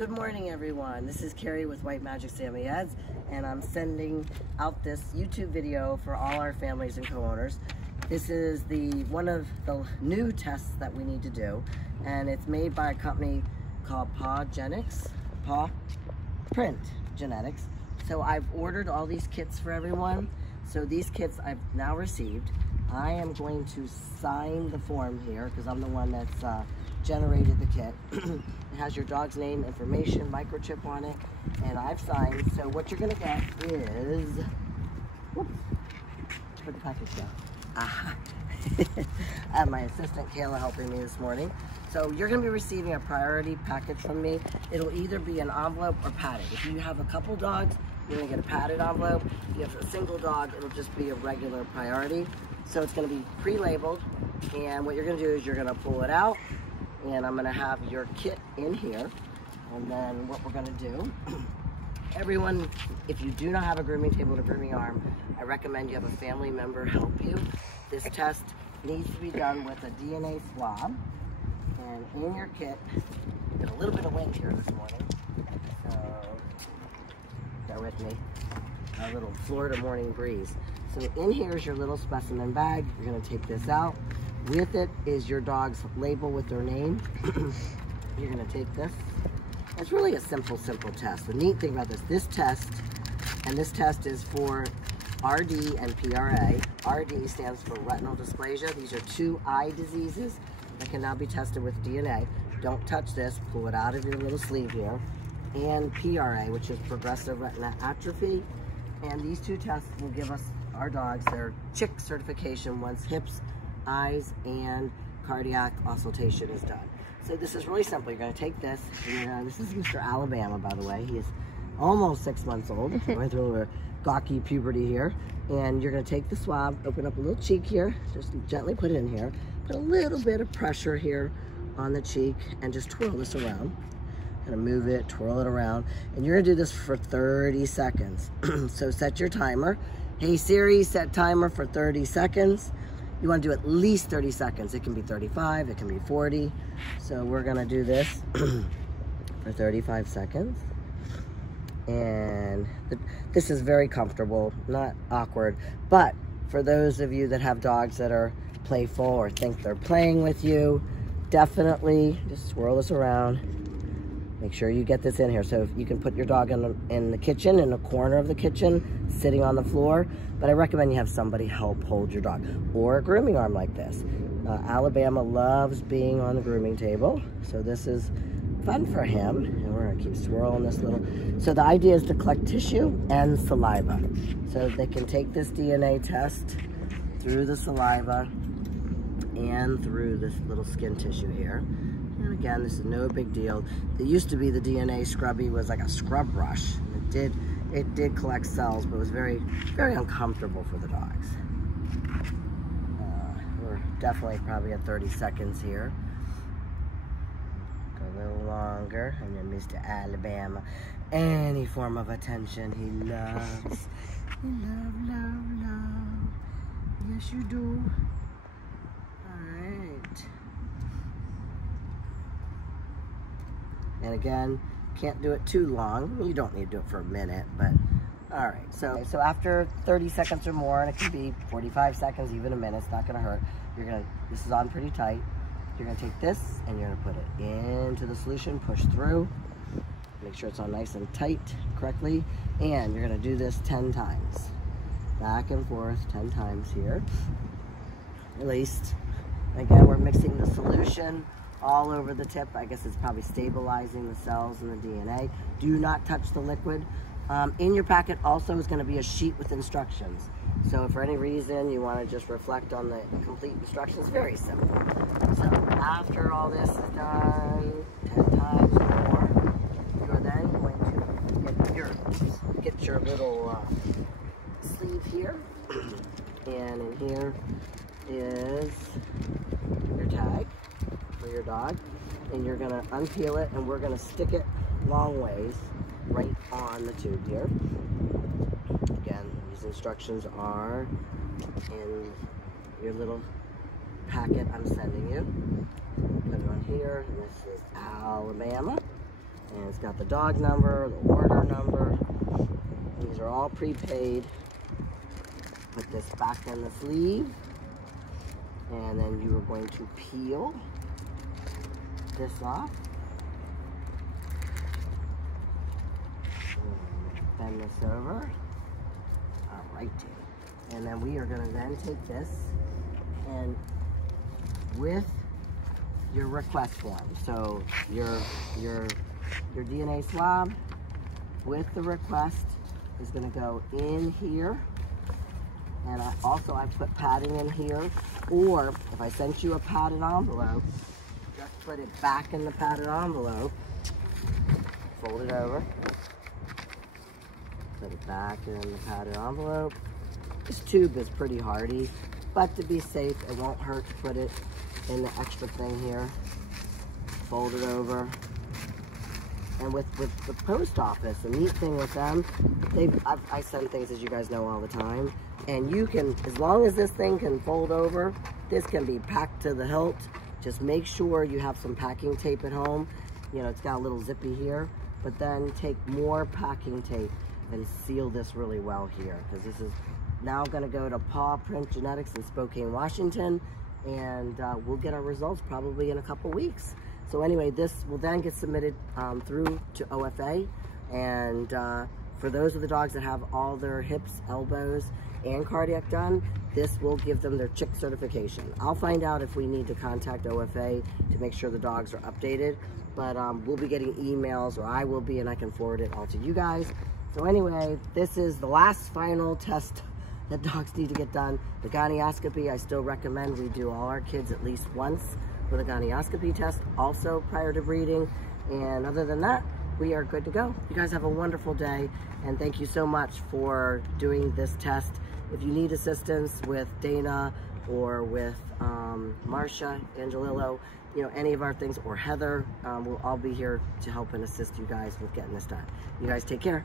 Good morning, everyone. This is Carrie with White Magic Samoyeds, and I'm sending out this YouTube video for all our families and co-owners. This is one of the new tests that we need to do, and it's made by a company called Paw Print Genetics. So I've ordered all these kits for everyone. So these kits I've now received. I am going to sign the form here because I'm the one that's generated the kit. It has your dog's name, information, microchip on it, and I've signed. So what you're gonna get is, whoops, where'd the package go? I have my assistant Kayla helping me this morning. So you're gonna be receiving a priority package from me. It'll either be an envelope or padded. If you have a couple dogs, you're gonna get a padded envelope. If you have a single dog, it'll just be a regular priority. So it's gonna be pre-labeled, and what you're gonna do is you're gonna pull it out, and I'm gonna have your kit in here. And then what we're gonna do, everyone, if you do not have a grooming table or grooming arm, I recommend you have a family member help you. This test needs to be done with a DNA swab. And in your kit, got a little bit of wind here this morning, so bear with me, a little Florida morning breeze. So in here is your little specimen bag. You're gonna take this out. With it is your dog's label with their name. You're gonna take this. It's really a simple test. The neat thing about this test is for RD and PRA. RD stands for retinal dysplasia. These are two eye diseases that can now be tested with DNA. Don't touch this, pull it out of your little sleeve here. And PRA, which is progressive retinal atrophy. And these two tests will give us, our dogs, their CHIC certification once hips, eyes, and cardiac auscultation is done. So this is really simple. You're going to take this, and this is Mr. Alabama, by the way. He is almost 6 months old. Going through a little gawky puberty here. And you're going to take the swab, open up a little cheek here, just gently put it in here, put a little bit of pressure here on the cheek, and just twirl this around. Kind of move it, twirl it around, and you're going to do this for 30 seconds. So set your timer. Hey Siri, set timer for 30 seconds. You want to do at least 30 seconds. It can be 35, it can be 40. So we're gonna do this for 35 seconds. And this is very comfortable, not awkward. But for those of you that have dogs that are playful or think they're playing with you, definitely just swirl this around. Make sure you get this in here. So if you can put your dog in the kitchen, in the corner of the kitchen, sitting on the floor. But I recommend you have somebody help hold your dog, or a grooming arm like this. Alabama loves being on the grooming table, so this is fun for him. And we're gonna keep swirling this little. So the idea is to collect tissue and saliva. So they can take this DNA test through the saliva and through this little skin tissue here. And again, this is no big deal. It used to be the DNA scrubby was like a scrub brush. It did collect cells, but it was very, very uncomfortable for the dogs. We're definitely probably at 30 seconds here. Go a little longer, and then Mr. Alabama, any form of attention he loves. Love. Yes, you do. All right. And again, can't do it too long. You don't need to do it for a minute, but all right. So after 30 seconds or more, and it can be 45 seconds, even a minute, it's not gonna hurt. This is on pretty tight. You're gonna take this and you're gonna put it into the solution, push through, make sure it's on nice and tight correctly, and you're gonna do this 10 times. Back and forth 10 times here. Released. Again, we're mixing the solution all over the tip. I guess it's probably stabilizing the cells and the DNA. Do not touch the liquid. In your packet also is going to be a sheet with instructions. So if for any reason you want to just reflect on the complete instructions, very simple. So after all this is done 10 times or more, you are then going to get your little sleeve here. And in here is your tag for your dog, and you're gonna unpeel it, and we're gonna stick it long ways right on the tube here. Again, these instructions are in your little packet I'm sending you. Put it on here, and this is Alabama. And it's got the dog number, the order number. These are all prepaid. Put this back in the sleeve. And then you are going to peel this off. Bend this over. Alrighty. And then we are going to then take this and with your request form. So your DNA swab with the request is going to go in here. And I put padding in here. Or if I sent you a padded envelope, just put it back in the padded envelope. Fold it over. Put it back in the padded envelope. This tube is pretty hardy, but to be safe, it won't hurt to put it in the extra thing here. Fold it over. And with the post office, the neat thing with them, I send things, as you guys know, all the time. And you can, as long as this thing can fold over, this can be packed to the hilt. Just make sure you have some packing tape at home. You know, it's got a little zippy here, but then take more packing tape and seal this really well here, because this is now going to go to Paw Print Genetics in Spokane, Washington, and we'll get our results probably in a couple weeks. So anyway, this will then get submitted through to OFA, and for those of the dogs that have all their hips, elbows, and cardiac done, this will give them their chick certification. I'll find out if we need to contact OFA to make sure the dogs are updated, but we'll be getting emails, or I will be, and I can forward it all to you guys. So anyway, this is the last final test that dogs need to get done. The gonioscopy, I still recommend we do all our kids at least once with a gonioscopy test, also prior to breeding. And other than that, we are good to go. You guys have a wonderful day, and thank you so much for doing this test. If you need assistance with Dana or with Marcia, Angelillo, you know, any of our things, or Heather, we'll all be here to help and assist you guys with getting this done. You guys take care.